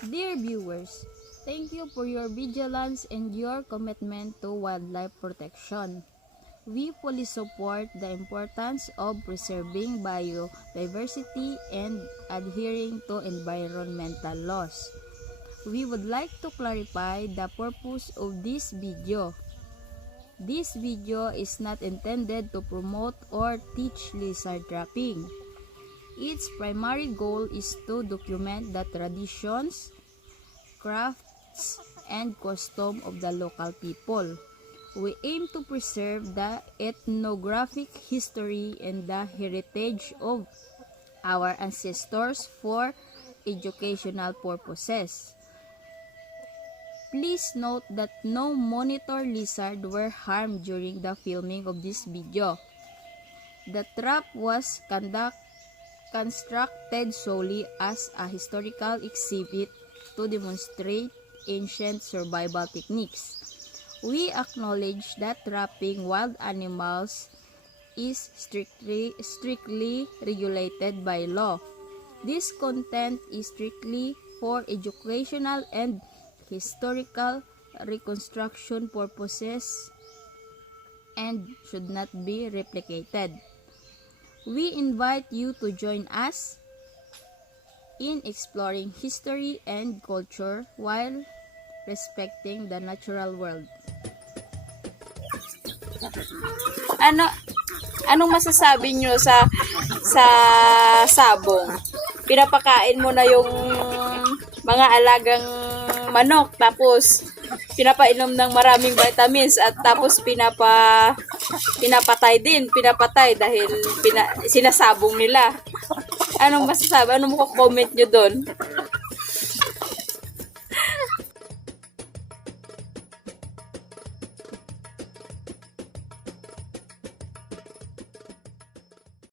Dear viewers, thank you for your vigilance and your commitment to wildlife protection. We fully support the importance of preserving biodiversity and adhering to environmental laws. We would like to clarify the purpose of this video. This video is not intended to promote or teach lizard trapping. Its primary goal is to document the traditions, crafts, and custom of the local people. We aim to preserve the ethnographic history and the heritage of our ancestors for educational purposes. Please note that no monitor lizards were harmed during the filming of this video. The trap was constructed solely as a historical exhibit to demonstrate ancient survival techniques. We acknowledge that trapping wild animals is strictly regulated by law. This content is strictly for educational and historical reconstruction purposes and should not be replicated. We invite you to join us in exploring history and culture while respecting the natural world. Anong masasabi nyo sa sabong? Pinapakain mo na yung mga alagang manok, tapos pinapainom ng maraming vitamins, at tapos pinapatay dahil sinasabong nila. Anong masasabi? Anong comment nyo doon?